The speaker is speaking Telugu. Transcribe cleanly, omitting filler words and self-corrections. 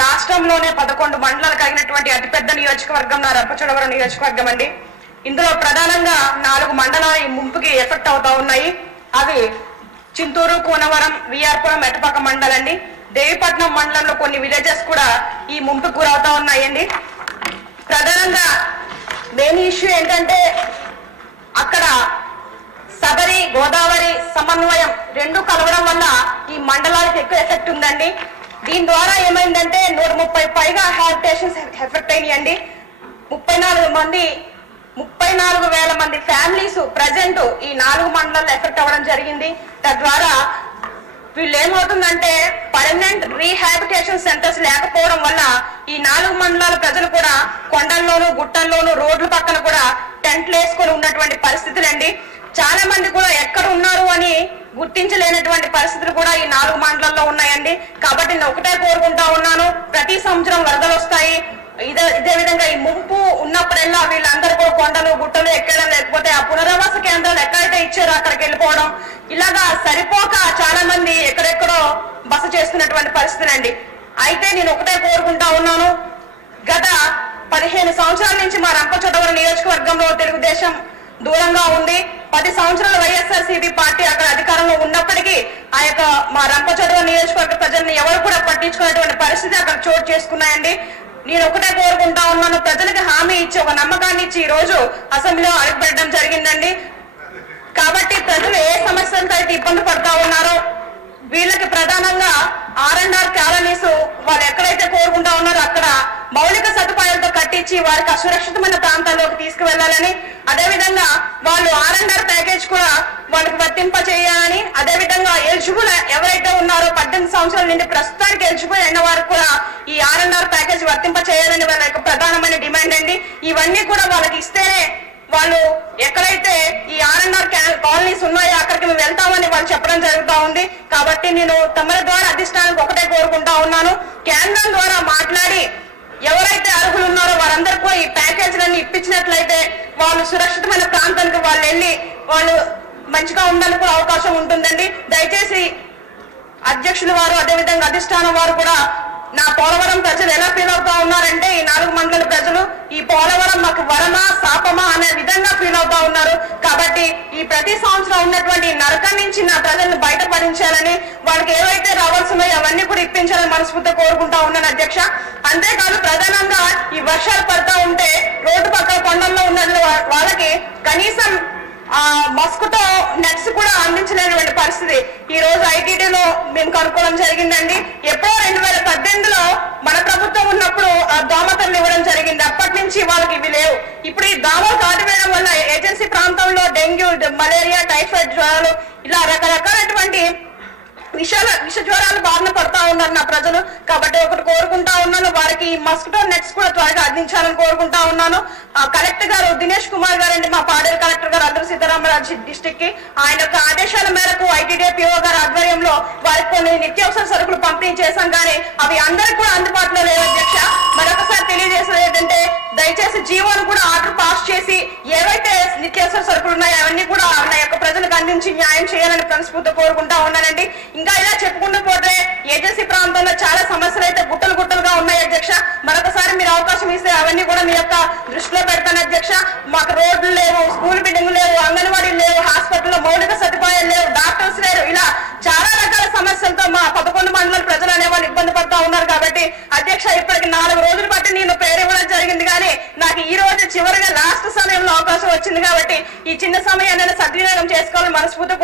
రాష్ట్రంలోనే 11 మండలాలు కలిగినటువంటి అతిపెద్ద నియోజకవర్గం నా రంపచోడవరం నియోజకవర్గం అండి. ఇందులో ప్రధానంగా 4 మండలాలు ఈ ముంపుకి ఎఫెక్ట్ అవుతా ఉన్నాయి. అవి చింతూరు, కూనవరం, విఆర్పురం, మెట్టపాక మండలండి. దేవిపట్నం మండలంలో కొన్ని విలేజెస్ కూడా ఈ ముంపుకు గురవుతా ఉన్నాయండి. ప్రధానంగా మెయిన్ ఇష్యూ ఏంటంటే అక్కడ సబరి, గోదావరి సమన్వయం 2 కలవడం వల్ల ఈ మండలానికి ఎక్కువ ఎఫెక్ట్ ఉందండి. దీని ద్వారా ఏమైందంటే 130 పైగా హ్యాబిటేషన్స్ ఎఫెక్ట్ అయినాయండి. 34,000 మంది ఫ్యామిలీస్ ప్రజెంట్ ఈ 4 మండలాల్లో ఎఫెక్ట్ అవ్వడం జరిగింది. తద్వారా వీళ్ళు ఏమవుతుందంటే పర్మనెంట్ రీహాబిటేషన్ సెంటర్స్ లేకపోవడం వల్ల ఈ 4 మండలాల ప్రజలు కూడా కొండల్లోనూ, గుట్టల్లోనూ, రోడ్ల పక్కన కూడా టెంట్లు వేసుకొని ఉన్నటువంటి పరిస్థితులండి. చాలా మంది కూడా ఎక్కడ ఉన్నారు అని గుర్తించలేనటువంటి పరిస్థితులు కూడా ఈ 4 మండలాల్లో ఉన్నాయండి. కాబట్టి నేను ఒకటే కోరుకుంటా ఉన్నాను, ప్రతి సంవత్సరం వరదలు వస్తాయి. ఇదే విధంగా ఈ ముంపు ఉన్నప్పుడల్లా వీళ్ళందరూ కూడా కొండలు, గుట్టలు ఎక్కడం, లేకపోతే ఆ పునరావాస కేంద్రాలు ఎక్కడైతే ఇచ్చారో అక్కడికి వెళ్ళిపోవడం, ఇలాగా సరిపోక చాలా మంది ఎక్కడెక్కడో బస చేస్తున్నటువంటి పరిస్థితులండి. అయితే నేను ఒకటే కోరుకుంటా ఉన్నాను, గత 15 సంవత్సరాల నుంచి మా రంపచోడవరం నియోజకవర్గంలో తెలుగుదేశం దూరంగా ఉంది. 10 సంవత్సరాలు వైఎస్ఆర్సీపీ పార్టీ అక్కడ అధికారంలో ఉన్నప్పటికీ ఆ యొక్క మా రంపచోడవరం నియోజకవర్గ ప్రజల్ని ఎవరు కూడా పట్టించుకునేటువంటి పరిస్థితి అక్కడ చోటు చేసుకున్నాయండి. నేను ఒకటే కోరుకుంటా ఉన్నాను, ప్రజలకు హామీ ఇచ్చి ఒక నమ్మకాన్ని ఇచ్చి ఈ రోజు అసెంబ్లీలో అడుగుపెట్టడం జరిగిందండి. కాబట్టి ప్రజలు ఏ సమస్యలతో అయితే ఇబ్బంది పడతా ఉన్నారో వీళ్ళకి ప్రధానంగా R&R కాలనీస్ వాళ్ళు ఎక్కడైతే కోరుకుంటా ఉన్నారో అక్కడ మౌలిక సదుపాయాలతో కట్టించి వారికి అసురక్షితమైన ప్రాంతాల్లోకి తీసుకువెళ్లాలని, అదేవిధంగా వాళ్ళు R&R ప్యాకేజ్ కూడా వాళ్ళకి వర్తింప చేయాలని, అదేవిధంగా ఎలిజిబుల్ ఎవరైతే ఉన్నారో 18 సంవత్సరాల నుండి ప్రస్తుతానికి ఎలిజిబుల్ అయిన వారికి కూడా ఈ R&R ప్యాకేజ్ వర్తింప చేయాలని వాళ్ళ యొక్క ప్రధానమైన డిమాండ్ అండి. ఇవన్నీ కూడా వాళ్ళకి ఇస్తేనే వాళ్ళు ఎక్కడైతే ఈ R&R కాలనీస్ ఉన్నాయో అక్కడికి మేము వెళ్తామని వాళ్ళు చెప్పడం జరుగుతూ ఉంది. కాబట్టి నేను తమరి ద్వారా అధిష్టానానికి ఒకటే కోరుకుంటా ఉన్నాను, కేంద్రం ద్వారా మాట్లాడి ఎవరైతే అర్హులు ఉన్నారో వారందరికీ ఈ ప్యాకేజీలన్నీ ఇప్పించినట్లయితే వాళ్ళు సురక్షితమైన ప్రాంతానికి వాళ్ళు వెళ్ళి వాళ్ళు మంచిగా ఉండడానికి కూడా అవకాశం ఉంటుందండి. దయచేసి అధ్యక్షుల వారు, అదేవిధంగా అధిష్టానం వారు కూడా నా పోలవరం ప్రజలు ఎలా ఫీల్ అవుతా ఉన్నారంటే ఈ 4 మండల ప్రజలు ఈ పోలవరం మాకు వరమా శాపమా అనే విధంగా ఫీల్ అవుతా ఉన్నారు. కాబట్టి ఈ ప్రతి సంవత్సరం ఉన్నటువంటి నరకం నుంచి నా ప్రజలను బయటపడించాలని, వాళ్ళకి ఏవైతే రావాల్సినాయో అవన్నీ కూడా ఇప్పించాలని మనస్ఫూర్తిగా కోరుకుంటా ఉన్నాను అధ్యక్ష. అంతేకాదు ప్రధానంగా ఈ వర్షాలు పడతా ఉంటే రోడ్డు పక్కన కొండల్లో ఉన్న వాళ్ళకి కనీసం మస్కిటో నెట్స్ కూడా అందించలేనటువంటి పరిస్థితి ఈ రోజు ఐటీడీలో మేము కనుక్కోవడం జరిగిందండి. ఎప్పుడో 2018లో మన ప్రభుత్వం ఉన్నప్పుడు ఆ దోమతెరలు ఇవ్వడం జరిగింది. అప్పటి నుంచి వాళ్ళకి ఇవి లేవు. ఇప్పుడు ఈ దోమలు కాటివేయడం వల్ల ఏజెన్సీ ప్రాంతంలో డెంగ్యూ, మలేరియా, టైఫాయిడ్ జ్వరాలు ఇలా రకరకాలైనటువంటి విష జ్వరాలు బారిన పడతా ఉన్నారు నా ప్రజలు. కాబట్టి ఒకటి కోరుకుంటా ఉన్నాను, వారికి మస్కిటో నెట్స్ కూడా త్వరగా అందించాలని కోరుకుంటా ఉన్నాను. కలెక్టర్ గారు దినేష్ కుమార్ గారు అండి, మా పాడేరు కలెక్టర్ గారు అల్లూరి సీతారామరాజు డిస్టిక్ కి, ఆయన యొక్క ఆదేశాల మేరకు ఐటీడీ పిఓ గారి ఆధ్వర్యంలో వారికి కొన్ని నిత్యావసర సరుకులు పంపిణీ చేశాం. కానీ అవి అందరికి కూడా అందుబాటులో లేవు అధ్యక్ష. మరొకసారి తెలియజేసేది ఏంటంటే దయచేసి జీవోను కూడా ఆర్డర్ పాస్ చేసి ఏవైతే నిత్యావసర సరుకులు ఉన్నాయో అవన్నీ కూడా నా యొక్క ప్రజలకు అందించి న్యాయం చేయాలని మనస్ఫూర్తిగా కోరుకుంటా ఉన్నానండి. ఇంకా ఇలా చెప్పుకుంటూ పోతే ఏజెన్సీ ప్రాంతంలో చాలా సమస్యలు అయితే గుట్టలుగా ఉన్నాయి అధ్యక్ష. మరొకసారి మీరు అవకాశం ఇస్తే అవన్నీ కూడా మీ యొక్క దృష్టిలో పెడతాను అధ్యక్ష. మాకు రోడ్లు లేవు, స్కూల్ బిల్డింగ్ లేవు, అంగన్వాడీలు లేవు, హాస్పిటల్లో మౌలిక సదుపాయాలు లేవు, డాక్టర్స్ లేరు, ఇలా చాలా రకాల సమస్యలతో మా 11 మండలాల ప్రజలు అనేవాళ్ళు ఇబ్బంది పడతా ఉన్నారు. కాబట్టి అధ్యక్ష ఇప్పటికి 4 రోజులు బట్టి నేను పేరు ఇవ్వడం జరిగింది. కానీ నాకు ఈ రోజు చివరిగా లాస్ట్ సమయంలో అవకాశం వచ్చింది. కాబట్టి ఈ చిన్న సమయాన్ని సద్వినియోగం చేసుకోవాలని మనస్ఫూర్తిగా